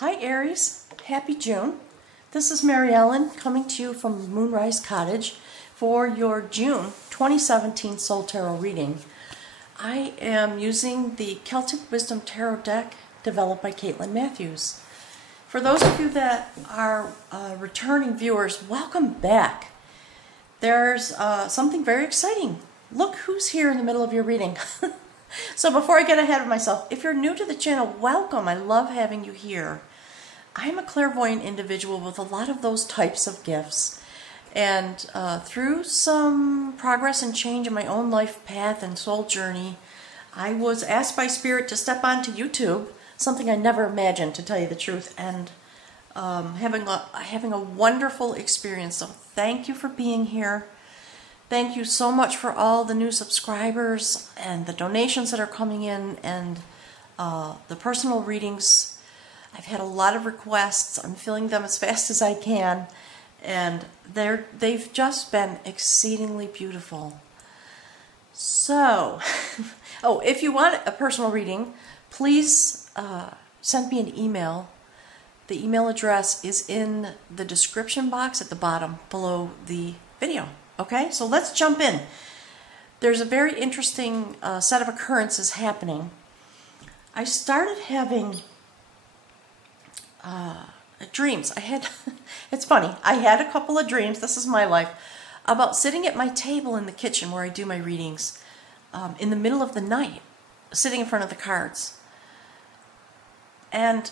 Hi Aries, happy June. This is Mary Ellen coming to you from Moonrise Cottage for your June 2017 Soul Tarot reading. I am using the Celtic Wisdom Tarot deck developed by Caitlin Matthews. For those of you that are returning viewers, welcome back. There's something very exciting. Look who's here in the middle of your reading. So before I get ahead of myself, if you're new to the channel, welcome. I love having you here. I'm a clairvoyant individual with a lot of those types of gifts. And through some progress and change in my own life path and soul journey, I was asked by Spirit to step onto YouTube, something I never imagined, to tell you the truth, and having a wonderful experience. So thank you for being here. Thank you so much for all the new subscribers and the donations that are coming in and the personal readings. I've had a lot of requests. I'm filling them as fast as I can, and they've just been exceedingly beautiful. So, oh, if you want a personal reading, please send me an email. The email address is in the description box at the bottom below the video. Okay, so let's jump in. There's a very interesting set of occurrences happening. I started having dreams. It's funny, I had a couple of dreams, this is my life, about sitting at my table in the kitchen where I do my readings in the middle of the night, sitting in front of the cards. And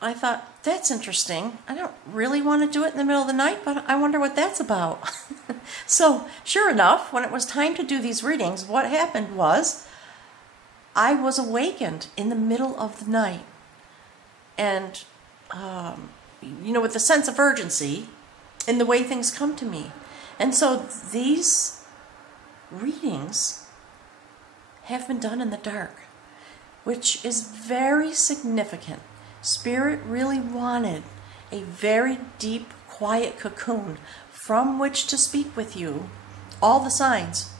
I thought, that's interesting. I don't really want to do it in the middle of the night, but I wonder what that's about. So, sure enough, when it was time to do these readings, what happened was I was awakened in the middle of the night. And, you know, with a sense of urgency in the way things come to me. And so these readings have been done in the dark, which is very significant. Spirit really wanted a very deep, quiet cocoon from which to speak with you, all the signs,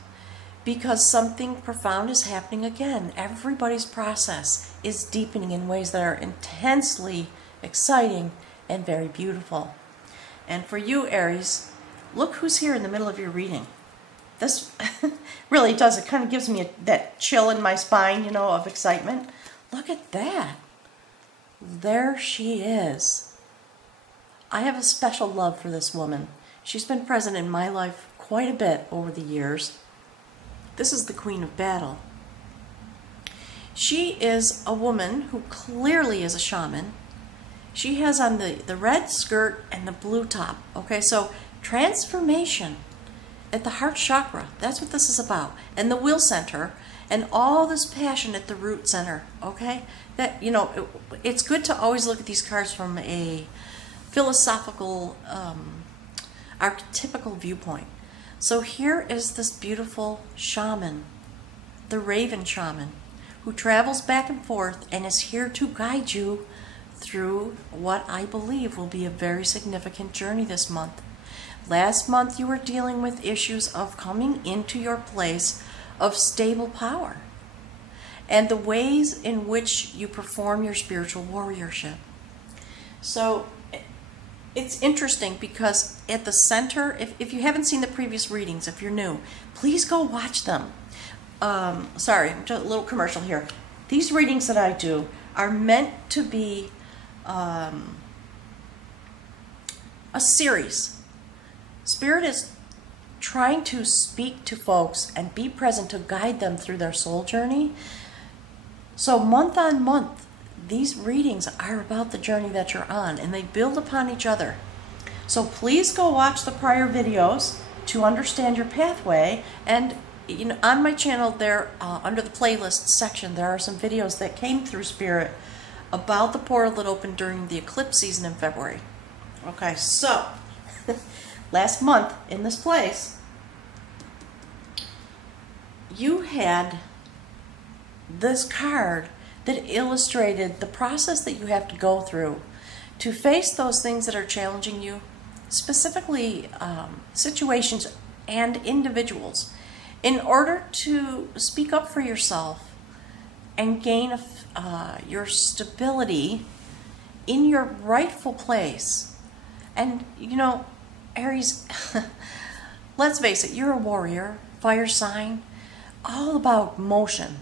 because something profound is happening again. Everybody's process is deepening in ways that are intensely exciting and very beautiful. And for you, Aries, look who's here in the middle of your reading. This really does, it kind of gives me that chill in my spine, you know, of excitement. Look at that. There she is. I have a special love for this woman. She's been present in my life quite a bit over the years. This is the Queen of Battle. She is a woman who clearly is a shaman. She has on the red skirt and the blue top. Okay, so transformation at the heart chakra. That's what this is about. And the will center. And all this passion at the root center, okay? That, you know, it's good to always look at these cards from a philosophical, archetypical viewpoint. So here is this beautiful shaman, the Raven Shaman, who travels back and forth and is here to guide you through what I believe will be a very significant journey this month. Last month you were dealing with issues of coming into your place of stable power and the ways in which you perform your spiritual warriorship. So it's interesting because at the center, if you haven't seen the previous readings, if you're new, please go watch them. Sorry, just a little commercial here. These readings that I do are meant to be a series. Spirit is trying to speak to folks and be present to guide them through their soul journey. So month on month, these readings are about the journey that you're on, and they build upon each other. So please go watch the prior videos to understand your pathway. And you know, on my channel there, under the playlist section, there are some videos that came through Spirit about the portal that opened during the eclipse season in February. Okay, so last month in this place, you had this card that illustrated the process that you have to go through to face those things that are challenging you, specifically situations and individuals, in order to speak up for yourself and gain your stability in your rightful place. And, you know, Aries, let's face it, you're a warrior, fire sign, all about motion,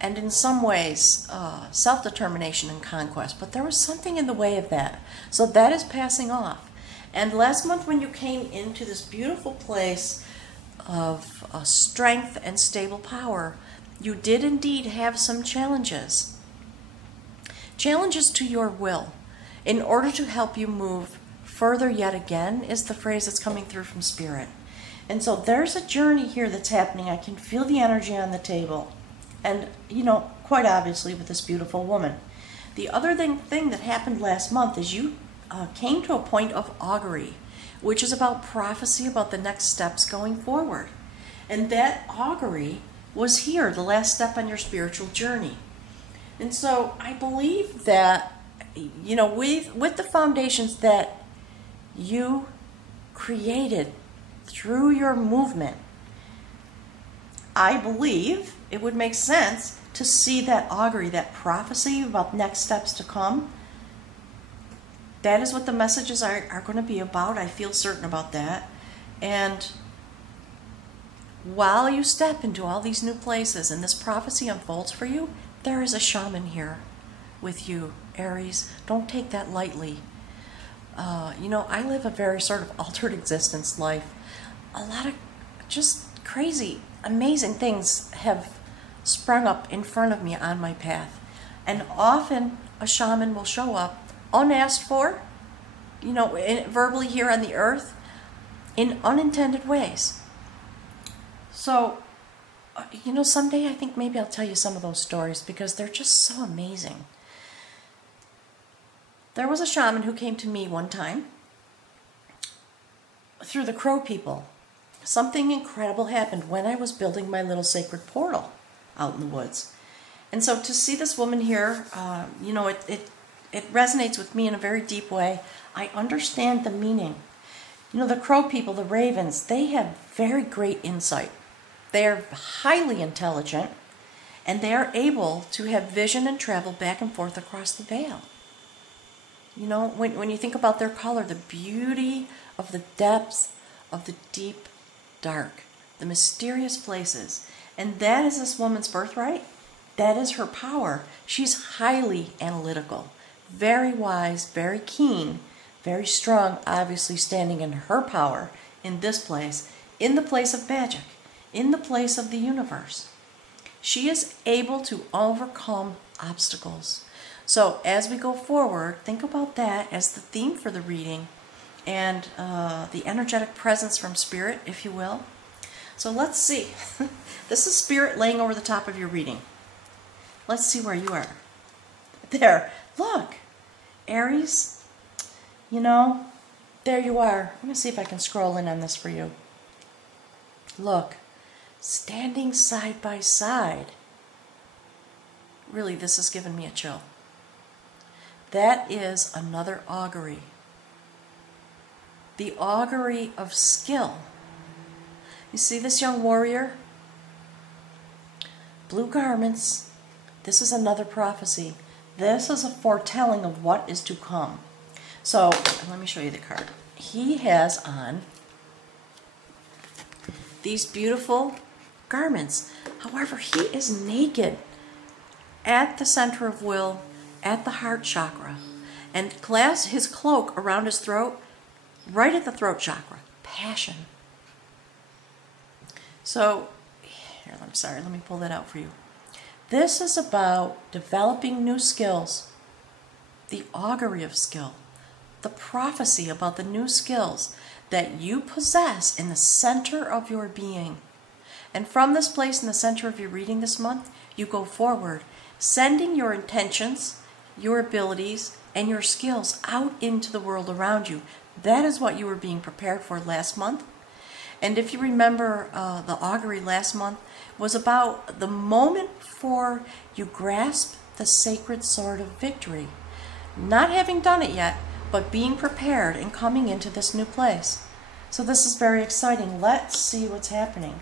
and in some ways, self-determination and conquest. But there was something in the way of that. So that is passing off. And last month when you came into this beautiful place of strength and stable power, you did indeed have some challenges. Challenges to your will. In order to help you move further yet again is the phrase that's coming through from Spirit. And so there's a journey here that's happening. I can feel the energy on the table. And, you know, quite obviously with this beautiful woman. The other thing that happened last month is you came to a point of augury, which is about prophecy about the next steps going forward. And that augury was here, the last step on your spiritual journey. And so I believe that, you know, with the foundations that you created through your movement, I believe it would make sense to see that augury, that prophecy about next steps to come. That is what the messages are going to be about. I feel certain about that. And while you step into all these new places and this prophecy unfolds for you, there is a shaman here with you, Aries. Don't take that lightly. You know, I live a very sort of altered existence life. A lot of just crazy, amazing things have sprung up in front of me on my path. And often a shaman will show up unasked for, you know, verbally here on the earth, in unintended ways. So, you know, someday I think maybe I'll tell you some of those stories because they're just so amazing. There was a shaman who came to me one time through the Crow people. Something incredible happened when I was building my little sacred portal out in the woods. And so to see this woman here, you know, it resonates with me in a very deep way. I understand the meaning. You know, the Crow people, the ravens, they have very great insight. They are highly intelligent, and they are able to have vision and travel back and forth across the veil. You know, when you think about their color, the beauty of the depths of the deep dark, the mysterious places. And that is this woman's birthright. That is her power. She's highly analytical, very wise, very keen, very strong, obviously standing in her power in this place, in the place of magic, in the place of the universe. She is able to overcome obstacles. So as we go forward, think about that as the theme for the reading and the energetic presence from Spirit, if you will. So let's see. This is Spirit laying over the top of your reading. Let's see where you are. There. Look. Aries. You know, there you are. I'm going to see if I can scroll in on this for you. Look. Standing side by side. Really, this has given me a chill. That is another augury. The augury of skill. You see this young warrior? Blue garments. This is another prophecy. This is a foretelling of what is to come. So, let me show you the card. He has on these beautiful garments. However, he is naked at the center of will, at the heart chakra, and clasps his cloak around his throat, right at the throat chakra. Passion. So, here, I'm sorry, let me pull that out for you. This is about developing new skills, the augury of skill, the prophecy about the new skills that you possess in the center of your being. And from this place in the center of your reading this month, you go forward, sending your intentions, your abilities, and your skills out into the world around you. That is what you were being prepared for last month. And if you remember, the augury last month was about the moment before you grasp the sacred sword of victory. Not having done it yet, but being prepared and coming into this new place. So this is very exciting. Let's see what's happening.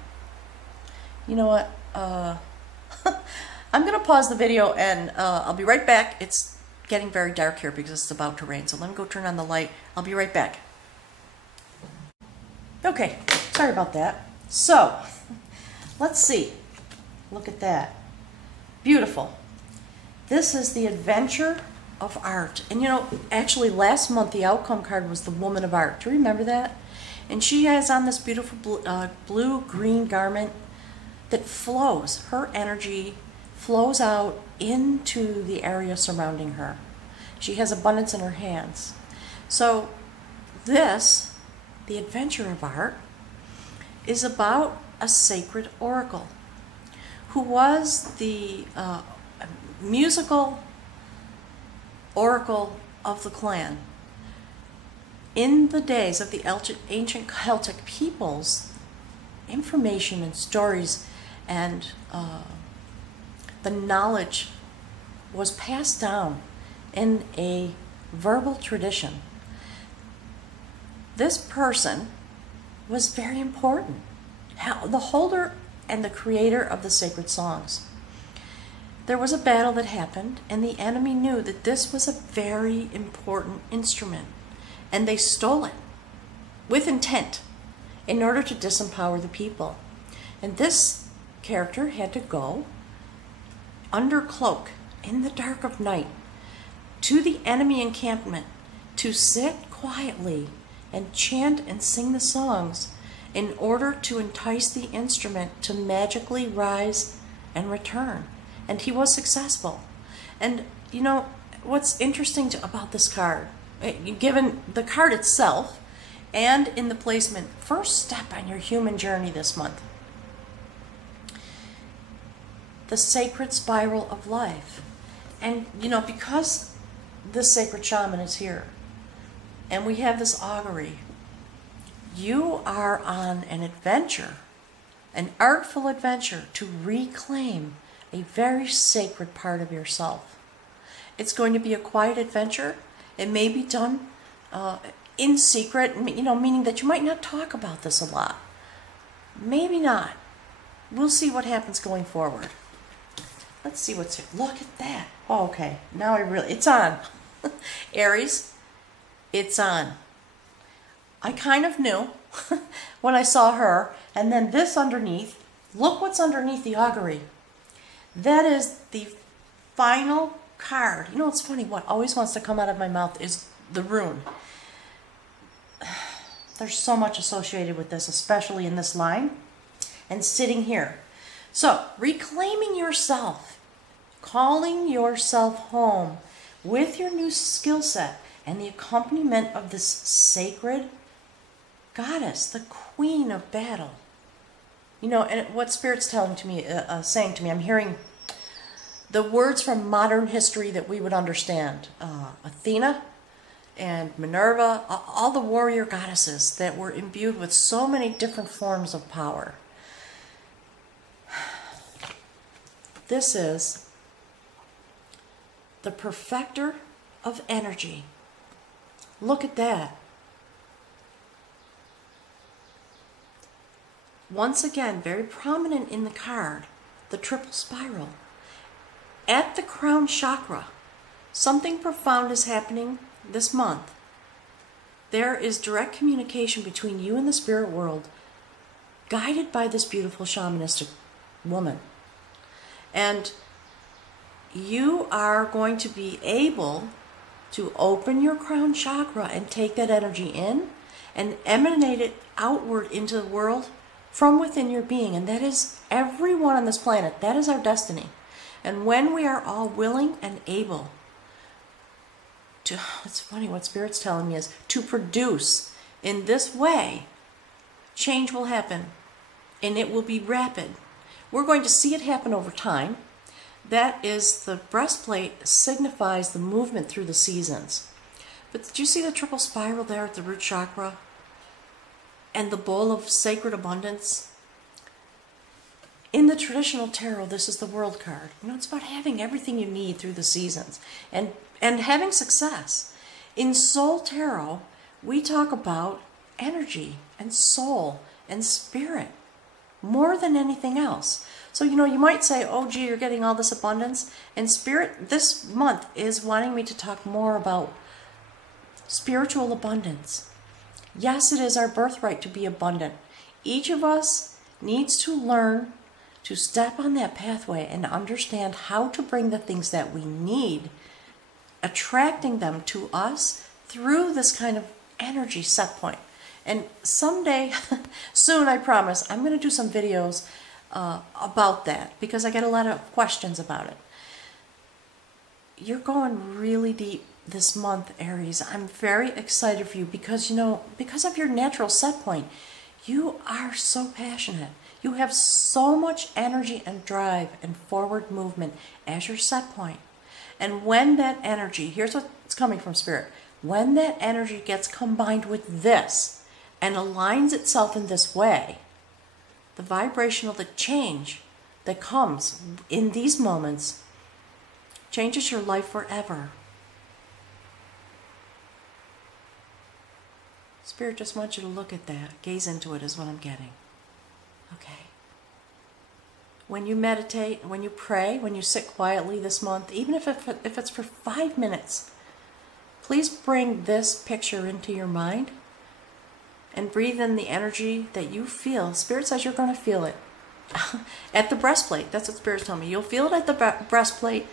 You know what? I'm going to pause the video and I'll be right back. It's getting very dark here because it's about to rain. So let me go turn on the light. I'll be right back. Okay, sorry about that. So, let's see. Look at that. Beautiful. This is the adventure of art. And you know, actually last month the outcome card was the Woman of Art. Do you remember that? And she has on this beautiful blue-green garment that flows. Her energy flows out into the area surrounding her. She has abundance in her hands. So this, the adventure of art, is about a sacred oracle who was the musical oracle of the clan. In the days of the ancient Celtic peoples, information and stories and the knowledge was passed down in a verbal tradition. This person was very important, the holder and the creator of the sacred songs. There was a battle that happened, and the enemy knew that this was a very important instrument, and they stole it with intent in order to disempower the people. And this character had to go under cloak in the dark of night to the enemy encampment to sit quietly and chant and sing the songs in order to entice the instrument to magically rise and return. And he was successful. And you know, what's interesting about this card, given the card itself and in the placement, first step on your human journey this month, the sacred spiral of life. And you know, because this sacred shaman is here and we have this augury, you are on an adventure, an artful adventure to reclaim a very sacred part of yourself. It's going to be a quiet adventure. It may be done in secret, you know, meaning that you might not talk about this a lot. Maybe not. We'll see what happens going forward. Let's see what's here. Look at that. Oh, okay. Now it's on. Aries, it's on. I kind of knew when I saw her. And then this underneath, look what's underneath the augury. That is the final card. You know, it's funny, what always wants to come out of my mouth is the rune. There's so much associated with this, especially in this line and sitting here. So, reclaiming yourself, calling yourself home with your new skill set and the accompaniment of this sacred goddess, the queen of battle. You know, and what Spirit's telling to me, saying to me, I'm hearing the words from modern history that we would understand. Athena and Minerva, all the warrior goddesses that were imbued with so many different forms of power. This is the perfecter of energy. Look at that. Once again, very prominent in the card, the triple spiral. At the crown chakra, something profound is happening this month. There is direct communication between you and the spirit world, guided by this beautiful shamanistic woman. And you are going to be able to open your crown chakra and take that energy in and emanate it outward into the world from within your being. And that is everyone on this planet. That is our destiny. And when we are all willing and able to, it's funny what Spirit's telling me is, to produce in this way, change will happen. And it will be rapid. We're going to see it happen over time. That is, the breastplate signifies the movement through the seasons. But did you see the triple spiral there at the root chakra? And the bowl of sacred abundance? In the traditional tarot, this is the world card. You know, it's about having everything you need through the seasons and having success. In soul tarot, we talk about energy and soul and spirit more than anything else. So, you know, you might say, oh, gee, you're getting all this abundance. And Spirit this month is wanting me to talk more about spiritual abundance. Yes, it is our birthright to be abundant. Each of us needs to learn to step on that pathway and understand how to bring the things that we need, attracting them to us through this kind of energy set point. And someday, soon, I promise, I'm going to do some videos about that, because I get a lot of questions about it. You're going really deep this month, Aries. I'm very excited for you because, you know, because of your natural set point, you are so passionate. You have so much energy and drive and forward movement as your set point. And when that energy, here's what's coming from Spirit, when that energy gets combined with this and aligns itself in this way, the vibrational, the change that comes in these moments changes your life forever. Spirit just wants you to look at that. Gaze into it is what I'm getting. Okay. When you meditate, when you pray, when you sit quietly this month, even if it's for 5 minutes, please bring this picture into your mind and breathe in the energy that you feel. Spirit says you're going to feel it at the breastplate. That's what Spirit's telling me. You'll feel it at the breastplate.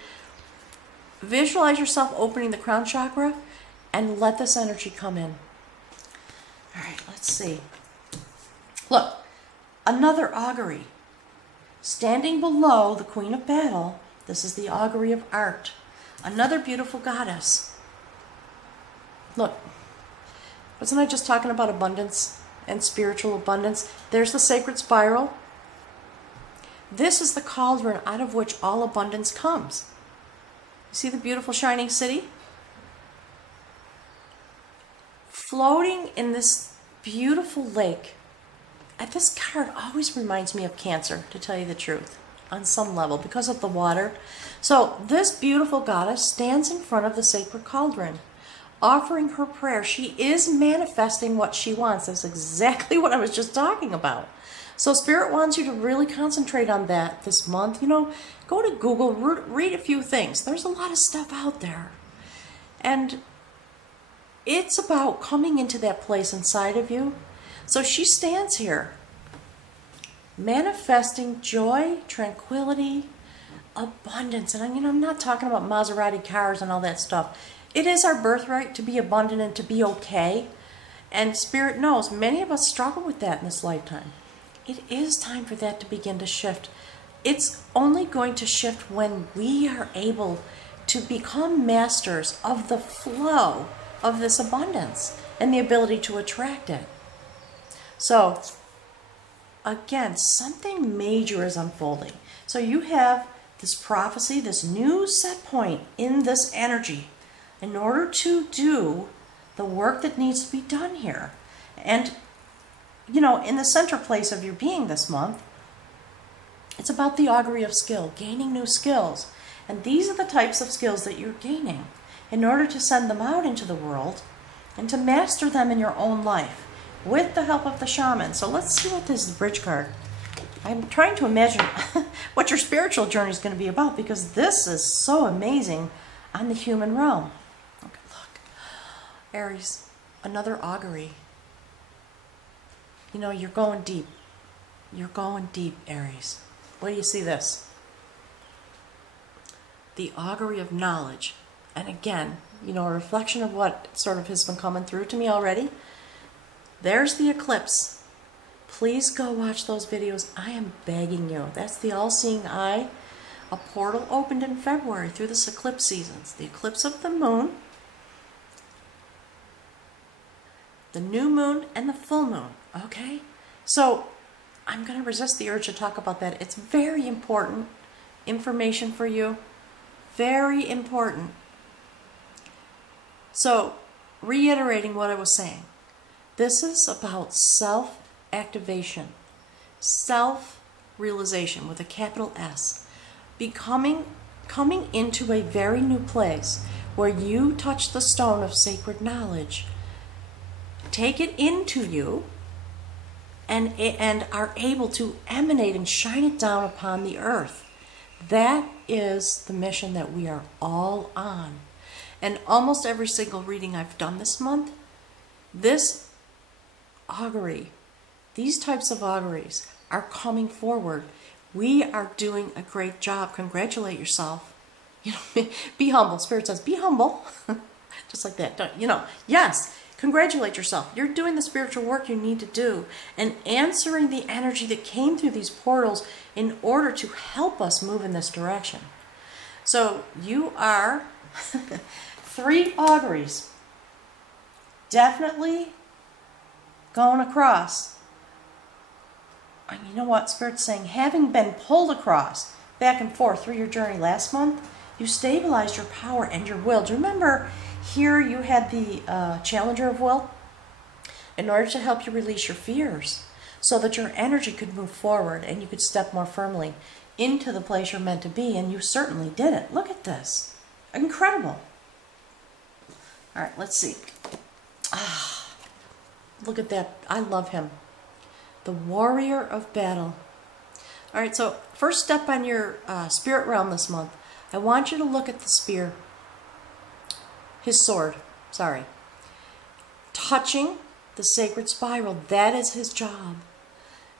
Visualize yourself opening the crown chakra and let this energy come in. All right, let's see. Look, another augury. Standing below the Queen of Battle, this is the augury of art. Another beautiful goddess. Look, wasn't I just talking about abundance and spiritual abundance? There's the sacred spiral. This is the cauldron out of which all abundance comes. You see the beautiful shining city? Floating in this beautiful lake. This card always reminds me of Cancer, to tell you the truth, on some level, because of the water. So this beautiful goddess stands in front of the sacred cauldron, offering her prayer. She is manifesting what she wants. That's exactly what I was just talking about. So Spirit wants you to really concentrate on that this month. You know, go to Google, read a few things. There's a lot of stuff out there. And it's about coming into that place inside of you. So she stands here, manifesting joy, tranquility, abundance. And I'm not talking about Maserati cars and all that stuff. It is our birthright to be abundant and to be okay. And Spirit knows many of us struggle with that in this lifetime. It is time for that to begin to shift. It's only going to shift when we are able to become masters of the flow of this abundance and the ability to attract it. So, again, something major is unfolding. So you have this prophecy, this new set point in this energy in order to do the work that needs to be done here. And, you know, in the center place of your being this month, it's about the augury of skill, gaining new skills. And these are the types of skills that you're gaining in order to send them out into the world and to master them in your own life, with the help of the shaman. So let's see what this is, the bridge card. I'm trying to imagine what your spiritual journey is going to be about, because this is so amazing on the human realm. Okay, look. Aries, another augury. You know, you're going deep. You're going deep, Aries. Where do you see this? The augury of knowledge. And again, you know, a reflection of what sort of has been coming through to me already. There's the eclipse. Please go watch those videos. I am begging you. That's the all-seeing eye. A portal opened in February through this eclipse seasons. The eclipse of the moon, the new moon, and the full moon. Okay? So I'm going to resist the urge to talk about that. It's very important information for you. Very important. So, reiterating what I was saying. This is about self-activation, self-realization with a capital S, coming into a very new place where you touch the stone of sacred knowledge, take it into you, and are able to emanate and shine it down upon the earth. That is the mission that we are all on. And almost every single reading I've done this month, this augury, these types of auguries are coming forward. We are doing a great job. Congratulate yourself. You know, be humble. Spirit says, be humble. Just like that. You know, yes, congratulate yourself. You're doing the spiritual work you need to do and answering the energy that came through these portals in order to help us move in this direction. So you are 3 auguries definitely going across. You know what Spirit's saying? Having been pulled across back and forth through your journey last month, you stabilized your power and your will. Do you remember here you had the Challenger of Will? In order to help you release your fears so that your energy could move forward and you could step more firmly into the place you're meant to be, and you certainly did it. Look at this. Incredible. All right, let's see. Look at that. I love him. The Warrior of Battle. All right, so first step on your spirit realm this month, I want you to look at the spear. His sword, sorry. Touching the sacred spiral, that is his job.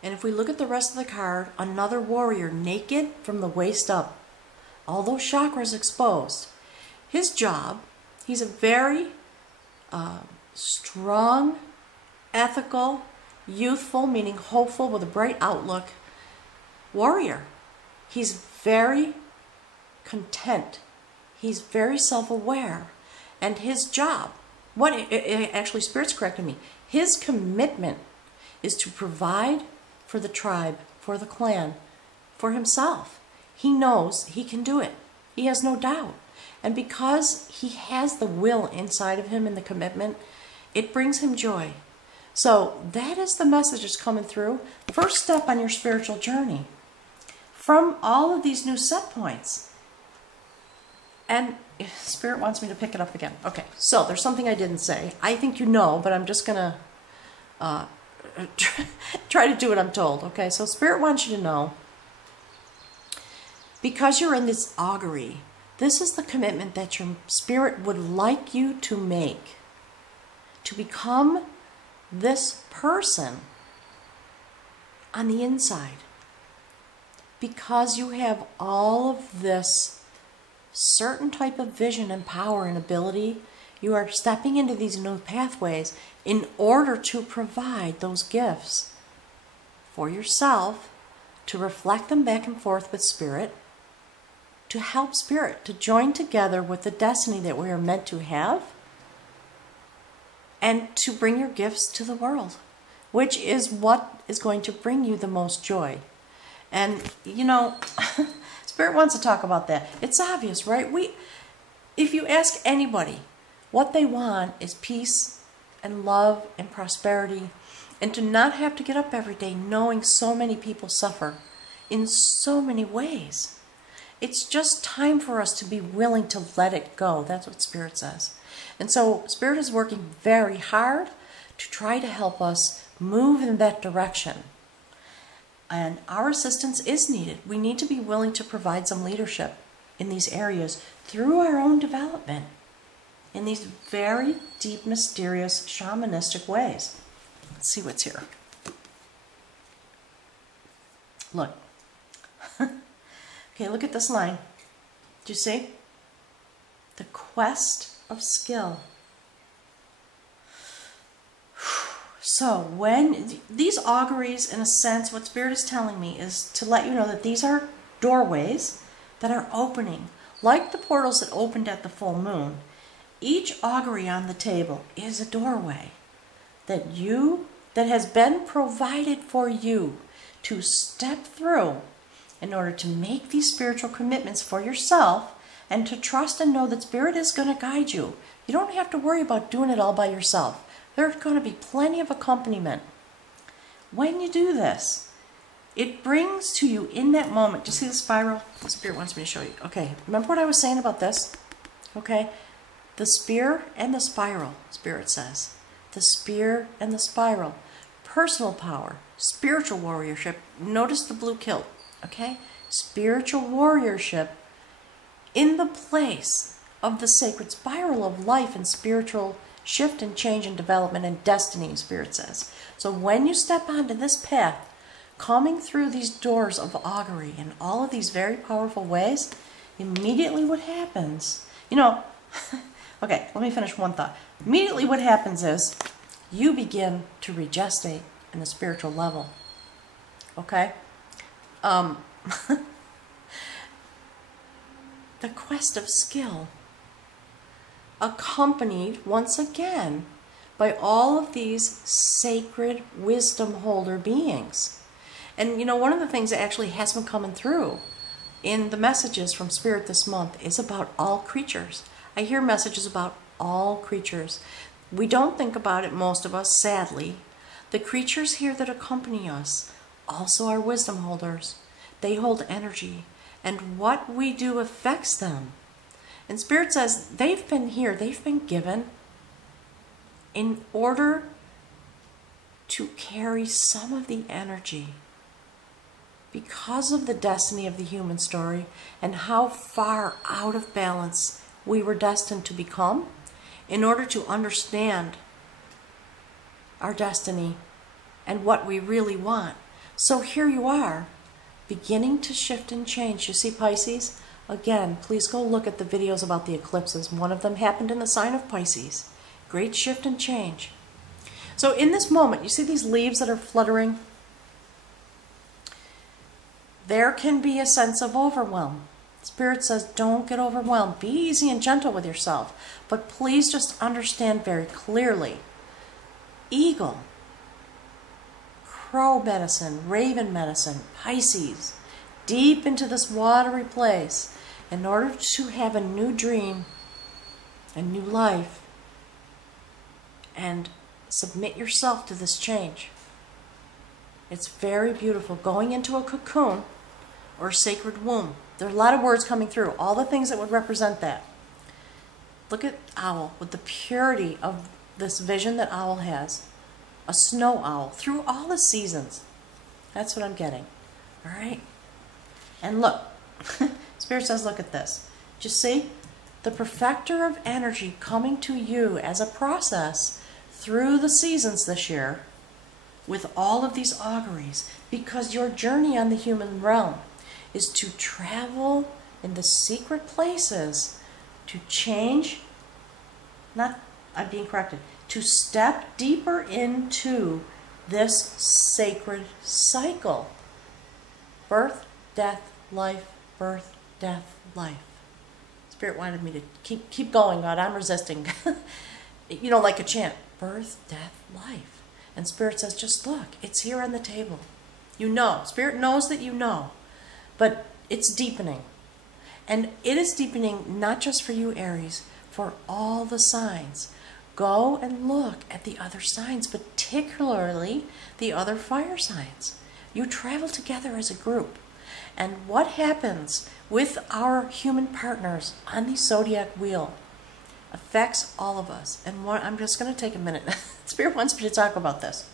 And if we look at the rest of the card, another warrior, naked from the waist up, all those chakras exposed. His job, he's a very strong, ethical, youthful, meaning hopeful, with a bright outlook, warrior. He's very content. He's very self-aware. And his job, actually Spirit's correcting me, his commitment is to provide for the tribe, for the clan, for himself. He knows he can do it. He has no doubt. And because he has the will inside of him and the commitment, it brings him joy. So that is the message that's coming through. First step on your spiritual journey. From all of these new set points. And Spirit wants me to pick it up again. Okay, so there's something I didn't say. I think you know, but I'm just going to try to do what I'm told. Okay, so Spirit wants you to know, because you're in this augury, this is the commitment that your spirit would like you to make. To become this person on the inside. Because you have all of this certain type of vision and power and ability, you are stepping into these new pathways in order to provide those gifts for yourself, to reflect them back and forth with Spirit, to help Spirit to join together with the destiny that we are meant to have, and to bring your gifts to the world, which is what is going to bring you the most joy. And, you know, Spirit wants to talk about that. It's obvious, right? If you ask anybody, what they want is peace and love and prosperity, and to not have to get up every day knowing so many people suffer in so many ways. It's just time for us to be willing to let it go. That's what Spirit says. And so Spirit is working very hard to try to help us move in that direction. And our assistance is needed. We need to be willing to provide some leadership in these areas through our own development in these very deep, mysterious, shamanistic ways. Let's see what's here. Look. Okay, look at this line. Do you see? The quest of skill. So when these auguries, in a sense, what Spirit is telling me is to let you know that these are doorways that are opening, like the portals that opened at the full moon. Each augury on the table is a doorway that has been provided for you to step through in order to make these spiritual commitments for yourself and to trust and know that Spirit is going to guide you. You don't have to worry about doing it all by yourself. There's going to be plenty of accompaniment. When you do this, it brings to you in that moment, do you see the spiral? Spirit wants me to show you. Okay, remember what I was saying about this? Okay, the spear and the spiral, Spirit says. The spear and the spiral. personal power, spiritual warriorship. Notice the blue kilt, okay? Spiritual warriorship in the place of the sacred spiral of life and spiritual shift and change and development and destiny, Spirit says. So when you step onto this path, coming through these doors of augury in all of these very powerful ways, immediately what happens, okay, let me finish one thought. Immediately what happens is you begin to regestate in a spiritual level, okay? The quest of skill, accompanied once again by all of these sacred wisdom holder beings. And one of the things that actually has been coming through in the messages from Spirit this month is about all creatures. I hear messages about all creatures. We don't think about it, most of us, sadly. The creatures here that accompany us also are wisdom holders. They hold energy, and what we do affects them. And Spirit says they've been here, they've been given in order to carry some of the energy because of the destiny of the human story and how far out of balance we were destined to become in order to understand our destiny and what we really want. So here you are, beginning to shift and change. You see, Pisces? Again, please go look at the videos about the eclipses. One of them happened in the sign of Pisces. Great shift and change. So in this moment, you see these leaves that are fluttering? There can be a sense of overwhelm. Spirit says don't get overwhelmed. Be easy and gentle with yourself. But please just understand very clearly. Eagle, crow medicine, raven medicine, Pisces, deep into this watery place in order to have a new dream, a new life, and submit yourself to this change. It's very beautiful. Going into a cocoon or a sacred womb. There are a lot of words coming through, all the things that would represent that. Look at owl with the purity of this vision that owl has. A snow owl through all the seasons. That's what I'm getting. All right? And look, Spirit says look at this. Do you see? The perfecter of energy coming to you as a process through the seasons this year with all of these auguries, because your journey on the human realm is to travel in the secret places to change, I'm being corrected, to step deeper into this sacred cycle. Birth, death, life, birth, death, life. Spirit wanted me to keep going, God. I'm resisting. Like a chant. Birth, death, life. And Spirit says, just look. It's here on the table. Spirit knows that you know. But it's deepening. And it is deepening not just for you, Aries, for all the signs. Go and look at the other signs, particularly the other fire signs. You travel together as a group. And what happens with our human partners on the zodiac wheel affects all of us. And I'm just going to take a minute. Spirit wants me to talk about this.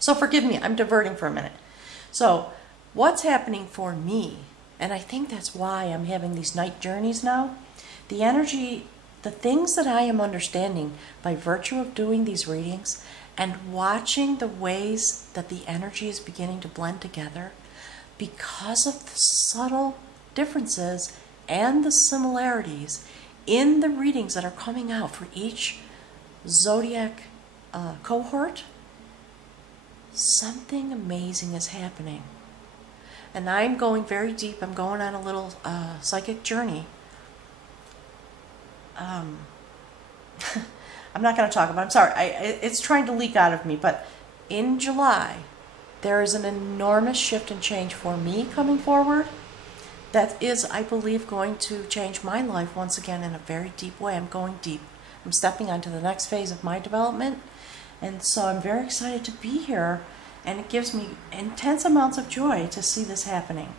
So forgive me, I'm diverting for a minute. So what's happening for me, and I think that's why I'm having these night journeys now, the energy, the things that I am understanding by virtue of doing these readings and watching the ways that the energy is beginning to blend together because of the subtle differences and the similarities in the readings that are coming out for each zodiac cohort, something amazing is happening. And I'm going very deep. I'm going on a little psychic journey. I'm not going to talk about it. I'm sorry. It's trying to leak out of me. But in July, there is an enormous shift and change for me coming forward that is, I believe, going to change my life once again in a very deep way. I'm going deep. I'm stepping onto the next phase of my development. And so I'm very excited to be here. And it gives me intense amounts of joy to see this happening.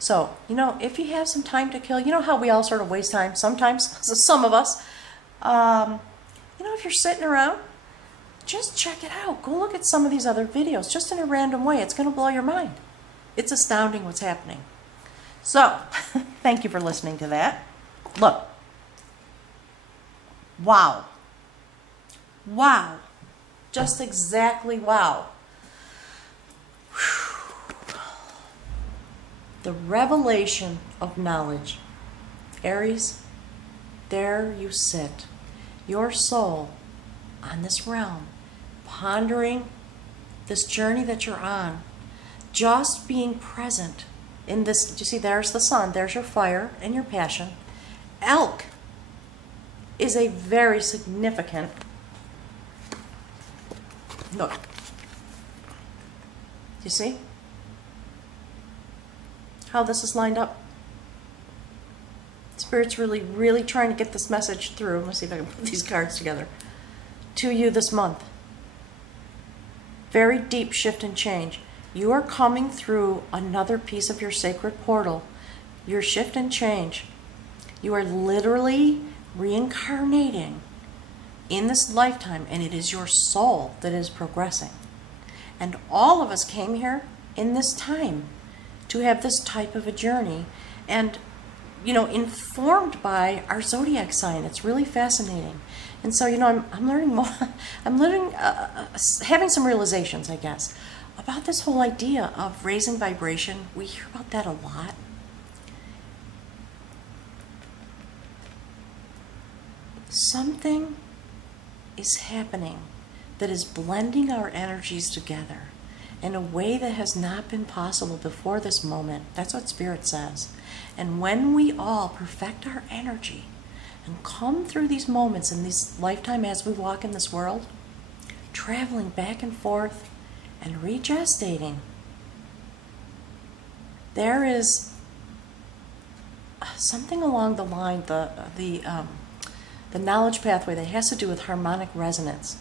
So, if you have some time to kill, how we all sort of waste time sometimes, some of us, if you're sitting around, just check it out. Go look at some of these other videos just in a random way. It's going to blow your mind. It's astounding what's happening. So, thank you for listening to that. Look. Wow. Wow. Just exactly wow. Whew. The revelation of knowledge. Aries, there you sit. Your soul on this realm, pondering this journey that you're on, just being present in this. You see, there's the sun, there's your fire and your passion. Elk is a very significant, look, you see how this is lined up? Spirit's really trying to get this message through. Let's see if I can put these cards together. To you this month. Very deep shift and change. You are coming through another piece of your sacred portal. Your shift and change. You are literally reincarnating in this lifetime, and it is your soul that is progressing. And all of us came here in this time to have this type of a journey. And you know, informed by our zodiac sign. It's really fascinating. And so, you know, I'm learning more. I'm learning, having some realizations, I guess, about this whole idea of raising vibration. We hear about that a lot. Something is happening that is blending our energies together in a way that has not been possible before this moment. That's what Spirit says. And when we all perfect our energy and come through these moments in this lifetime as we walk in this world, traveling back and forth and regestating, there is something along the line, the knowledge pathway that has to do with harmonic resonance.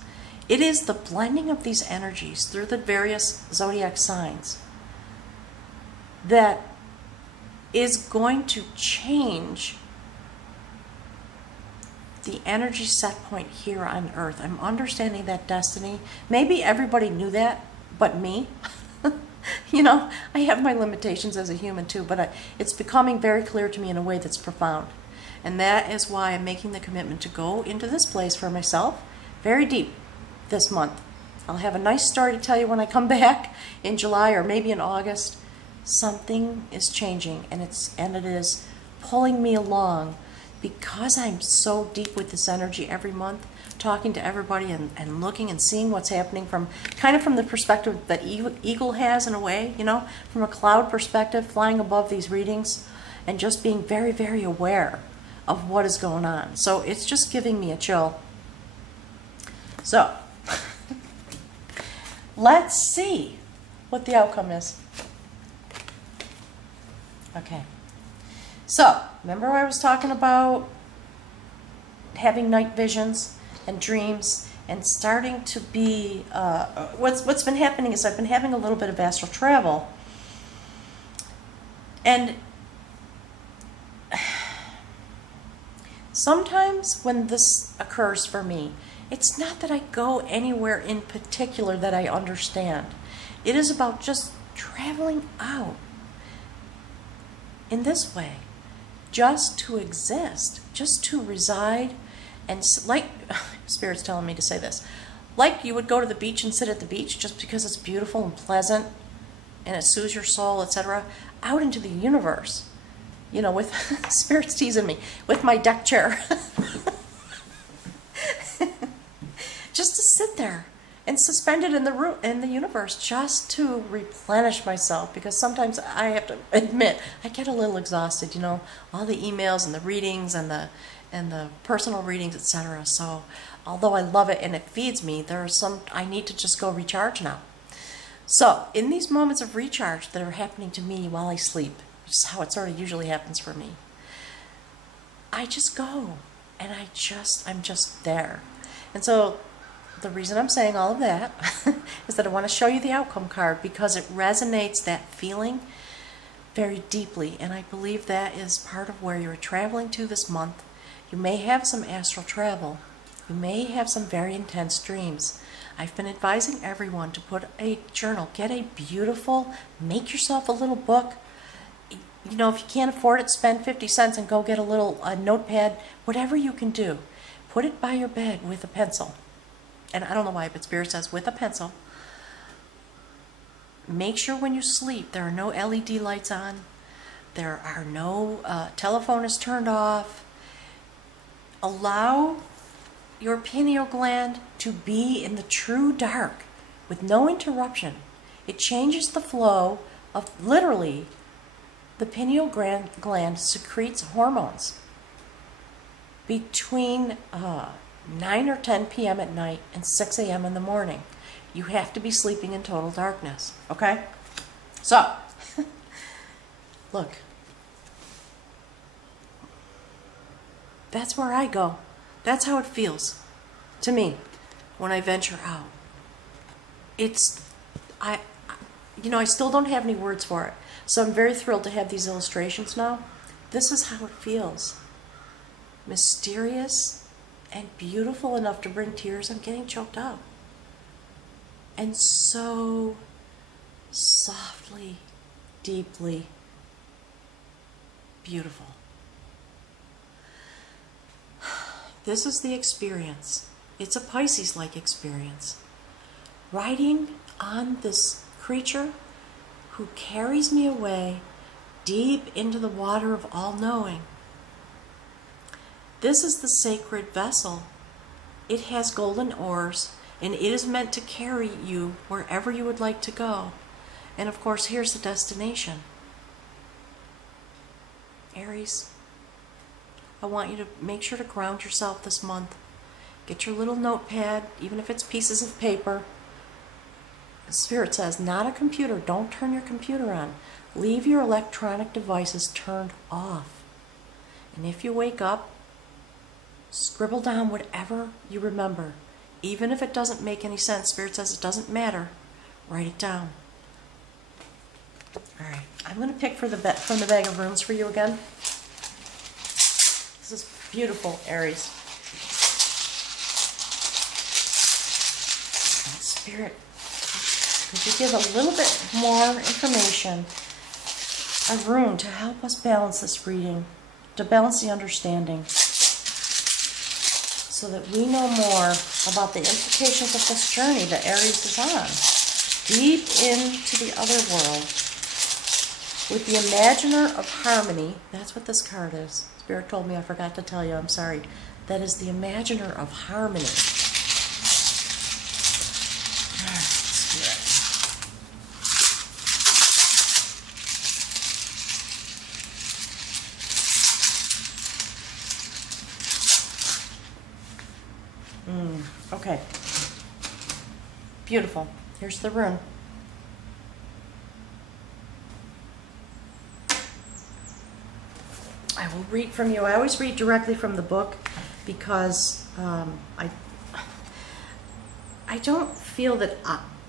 It is the blending of these energies through the various zodiac signs that is going to change the energy set point here on Earth. I'm understanding that destiny. Maybe everybody knew that, but me. You know, I have my limitations as a human too, but it's becoming very clear to me in a way that's profound. And that is why I'm making the commitment to go into this place for myself, very deep, this month. I'll have a nice story to tell you when I come back in July or maybe in August. Something is changing, and it is pulling me along because I'm so deep with this energy every month, talking to everybody and looking and seeing what's happening from the perspective that Eagle has, in a way, you know, from a cloud perspective, flying above these readings and just being very aware of what is going on. So it's just giving me a chill. So let's see what the outcome is. Okay. So, remember I was talking about having night visions and dreams and starting to be, what's been happening is I've been having a little bit of astral travel. And sometimes when this occurs for me, it's not that I go anywhere in particular that I understand. It is about just traveling out in this way, just to exist, just to reside, and like Spirit's telling me to say this, like you would go to the beach and sit at the beach just because it's beautiful and pleasant and it soothes your soul, etc., out into the universe, you know, with Spirit's teasing me, with my deck chair. Just to sit there and suspended in the universe, just to replenish myself, because sometimes I have to admit I get a little exhausted, you know, all the emails and the readings and the personal readings, etc. So although I love it and it feeds me, there are some I need to just go recharge now. So in these moments of recharge that are happening to me while I sleep, which is how it sort of usually happens for me, I just go and I'm just there. And so the reason I'm saying all of that is that I want to show you the outcome card, because it resonates, that feeling, very deeply. And I believe that is part of where you're traveling to this month. You may have some astral travel. You may have some very intense dreams. I've been advising everyone to put a journal, get a beautiful, make yourself a little book. You know, if you can't afford it, spend 50 cents and go get a notepad, whatever you can do. Put it by your bed with a pencil. And I don't know why, but Spirit says with a pencil. Make sure when you sleep there are no LED lights on. There are no, telephone is turned off. Allow your pineal gland to be in the true dark with no interruption. It changes the flow of, literally, the pineal gland secretes hormones between 9 or 10 p.m. at night and 6 a.m. in the morning. You have to be sleeping in total darkness, okay? So, look. That's where I go. That's how it feels to me when I venture out. I still don't have any words for it. So I'm very thrilled to have these illustrations now. This is how it feels. Mysterious and beautiful enough to bring tears. I'm getting choked up. And so softly, deeply beautiful. This is the experience. It's a Pisces-like experience. Riding on this creature who carries me away deep into the water of all-knowing. This is the sacred vessel. It has golden oars, and it is meant to carry you wherever you would like to go. And of course, here's the destination. Aries, I want you to make sure to ground yourself this month. Get your little notepad, even if it's pieces of paper. Spirit says, not a computer. Don't turn your computer on. Leave your electronic devices turned off. And if you wake up, scribble down whatever you remember. Even if it doesn't make any sense, Spirit says it doesn't matter. Write it down. All right, I'm going to pick from the bag of runes for you again. This is beautiful, Aries. Spirit, could you give a little bit more information, a rune to help us balance this reading, to balance the understanding, so that we know more about the implications of this journey that Aries is on, deep into the other world, with the Imaginer of Harmony. That's what this card is. Spirit told me I forgot to tell you, I'm sorry. That is the Imaginer of Harmony. All right, Spirit. Okay. Beautiful. Here's the rune. I will read from you. I always read directly from the book because I don't feel that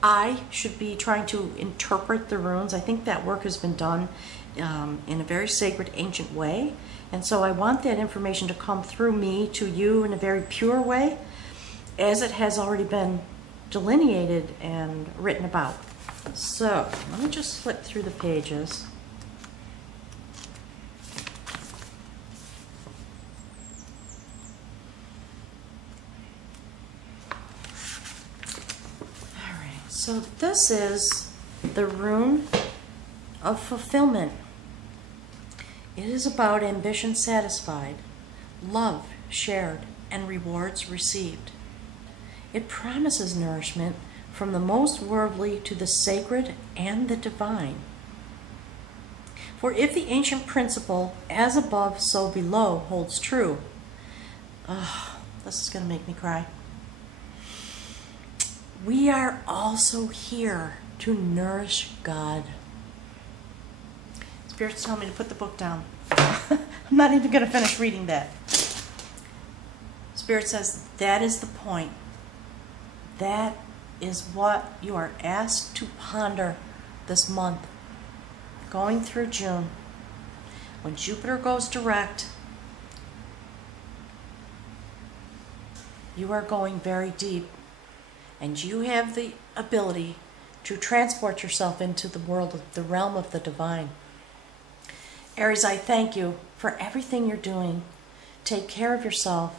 I should be trying to interpret the runes. I think that work has been done in a very sacred, ancient way. And so I want that information to come through me to you in a very pure way, as it has already been delineated and written about. So let me just flip through the pages. All right, so this is the rune of fulfillment. It is about ambition satisfied, love shared, and rewards received. It promises nourishment from the most worldly to the sacred and the divine. For if the ancient principle, as above, so below, holds true, this is going to make me cry. We are also here to nourish God. Spirit's telling me to put the book down. I'm not even going to finish reading that. Spirit says that is the point. That is what you are asked to ponder this month, going through June. When Jupiter goes direct, You are going very deep, and you have the ability to transport yourself into the world, the realm of the divine. Aries, I thank you for everything you're doing. Take care of yourself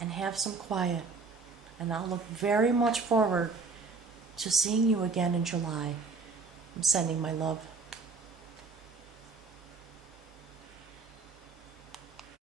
and have some quiet. And I'll look very much forward to seeing you again in July. I'm sending my love.